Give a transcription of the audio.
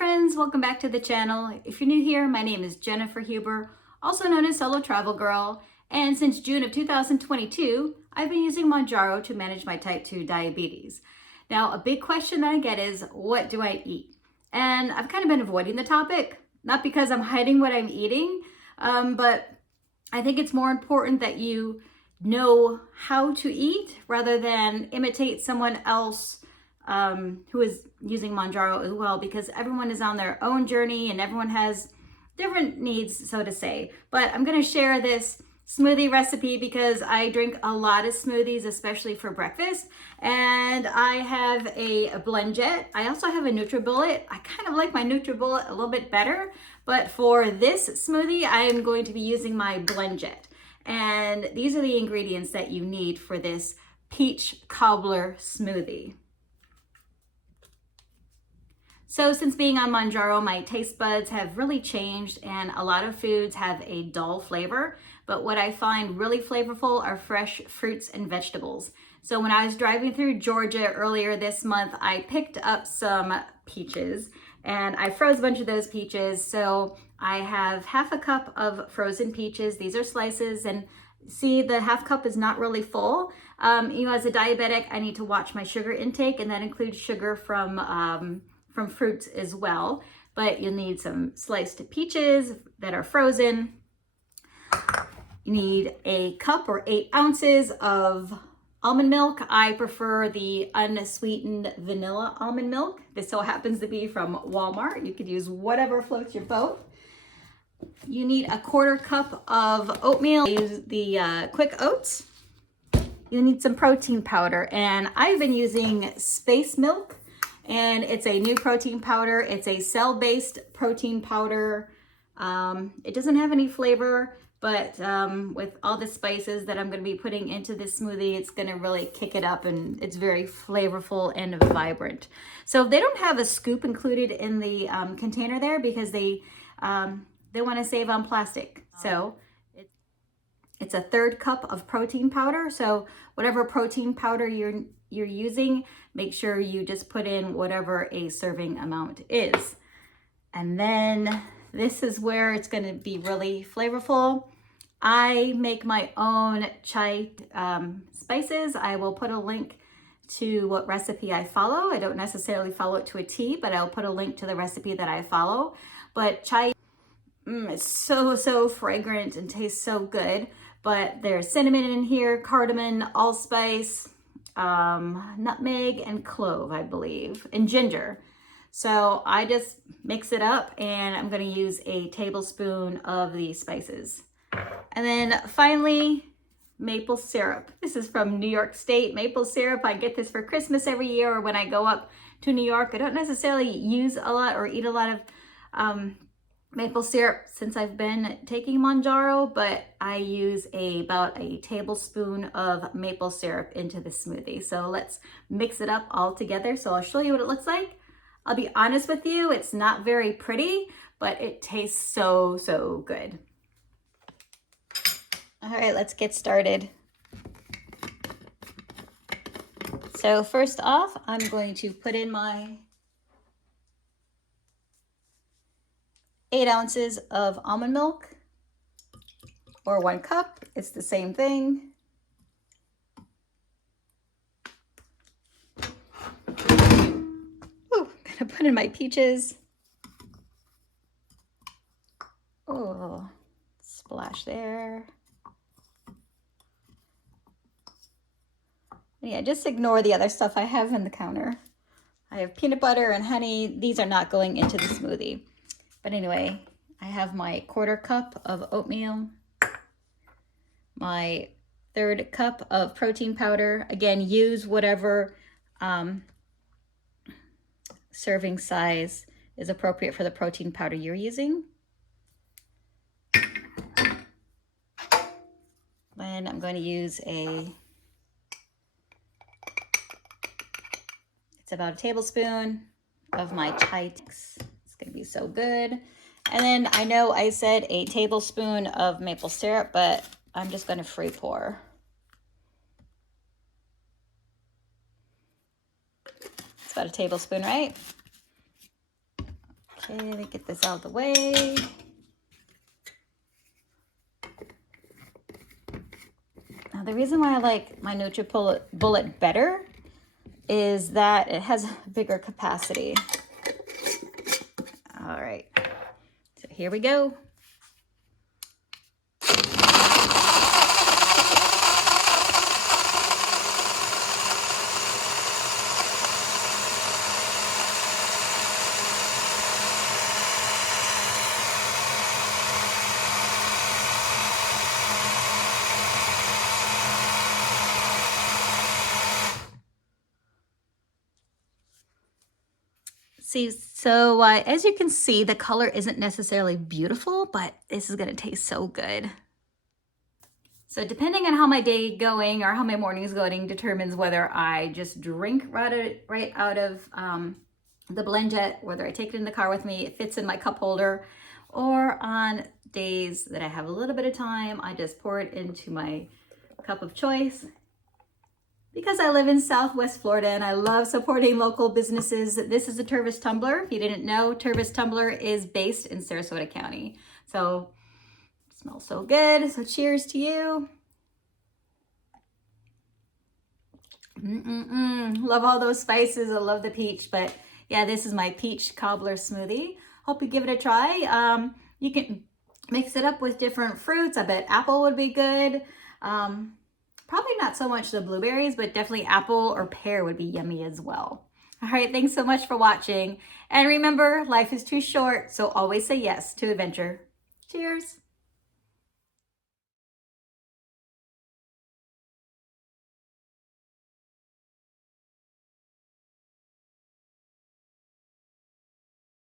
friends, welcome back to the channel. If you're new here, my name is Jennifer Huber, also known as Solo Travel Girl, and since June of 2022, I've been using Mounjaro to manage my type 2 diabetes. Now, a big question that I get is, what do I eat? And I've kind of been avoiding the topic, not because I'm hiding what I'm eating, but I think it's more important that you know how to eat rather than imitate someone else who is using Mounjaro as well, because everyone is on their own journey and everyone has different needs, so to say. But I'm going to share this smoothie recipe because I drink a lot of smoothies, especially for breakfast. And I have a BlendJet. I also have a NutriBullet. I kind of like my NutriBullet a little bit better, but for this smoothie, I am going to be using my BlendJet. And these are the ingredients that you need for this peach cobbler smoothie. So since being on Mounjaro, my taste buds have really changed and a lot of foods have a dull flavor, but what I find really flavorful are fresh fruits and vegetables. So when I was driving through Georgia earlier this month, I picked up some peaches and I froze a bunch of those peaches. So I have half a cup of frozen peaches. These are slices, and see, the half cup is not really full. As a diabetic, I need to watch my sugar intake, and that includes sugar from fruits as well. But you'll need some sliced peaches that are frozen. You need a cup or 8 ounces of almond milk. I prefer the unsweetened vanilla almond milk. This so happens to be from Walmart. You could use whatever floats your boat. You need a 1/4 cup of oatmeal. I use the quick oats. You need some protein powder, and I've been using Spacemilk, and it's a new protein powder. It's a cell-based protein powder. It doesn't have any flavor, but with all the spices that I'm going to be putting into this smoothie, it's going to really kick it up, and it's very flavorful and vibrant. So they don't have a scoop included in the container there because they want to save on plastic. So it's a 1/3 cup of protein powder. So whatever protein powder you're using, make sure you just put in whatever a serving amount is. And then this is where it's going to be really flavorful. I make my own chai spices. I will put a link to what recipe I follow. I don't necessarily follow it to a T, but I'll put a link to the recipe that I follow. But chai, it's so fragrant and tastes so good. But there's cinnamon in here, cardamon, allspice, nutmeg, and clove, I believe, and ginger. So I just mix it up, and I'm going to use a tablespoon of the spices. And then finally, maple syrup. This is from New York State. Maple syrup, I get this for Christmas every year, or when I go up to New York. I don't necessarily use a lot or eat a lot of maple syrup since I've been taking Mounjaro, but I use about a tablespoon of maple syrup into the smoothie. So let's mix it up all together. So I'll show you what it looks like. I'll be honest with you, it's not very pretty, but it tastes so good. All right, let's get started. So first off, I'm going to put in my 8 ounces of almond milk, or 1 cup. It's the same thing. Ooh, gonna put in my peaches. Oh, splash there. Yeah, just ignore the other stuff I have on the counter. I have peanut butter and honey. These are not going into the smoothie. But anyway, I have my 1/4 cup of oatmeal, my 1/3 cup of protein powder. Again, use whatever serving size is appropriate for the protein powder you're using. And I'm going to use it's about a tablespoon of my chai. It's going to be so good. And then I know I said a tablespoon of maple syrup, but I'm just going to free pour. It's about a tablespoon, right? Okay, let me get this out of the way. Now, the reason why I like my NutriBullet better is that it has a bigger capacity. All right, so here we go. See, so as you can see, the color isn't necessarily beautiful, but this is gonna taste so good. So depending on how my day going or how my morning is going determines whether I just drink right out of the blend jet, whether I take it in the car with me, it fits in my cup holder, or on days that I have a little bit of time, I just pour it into my cup of choice. Because I live in Southwest Florida and I love supporting local businesses, this is a Tbsp tumbler. If you didn't know, Tbsp tumbler is based in Sarasota County. So it smells so good. So cheers to you. Love all those spices. I love the peach, but yeah, this is my peach cobbler smoothie. Hope you give it a try. You can mix it up with different fruits. I bet apple would be good. Probably not so much the blueberries, but definitely apple or pear would be yummy as well. All right, thanks so much for watching. And remember, life is too short, so always say yes to adventure. Cheers.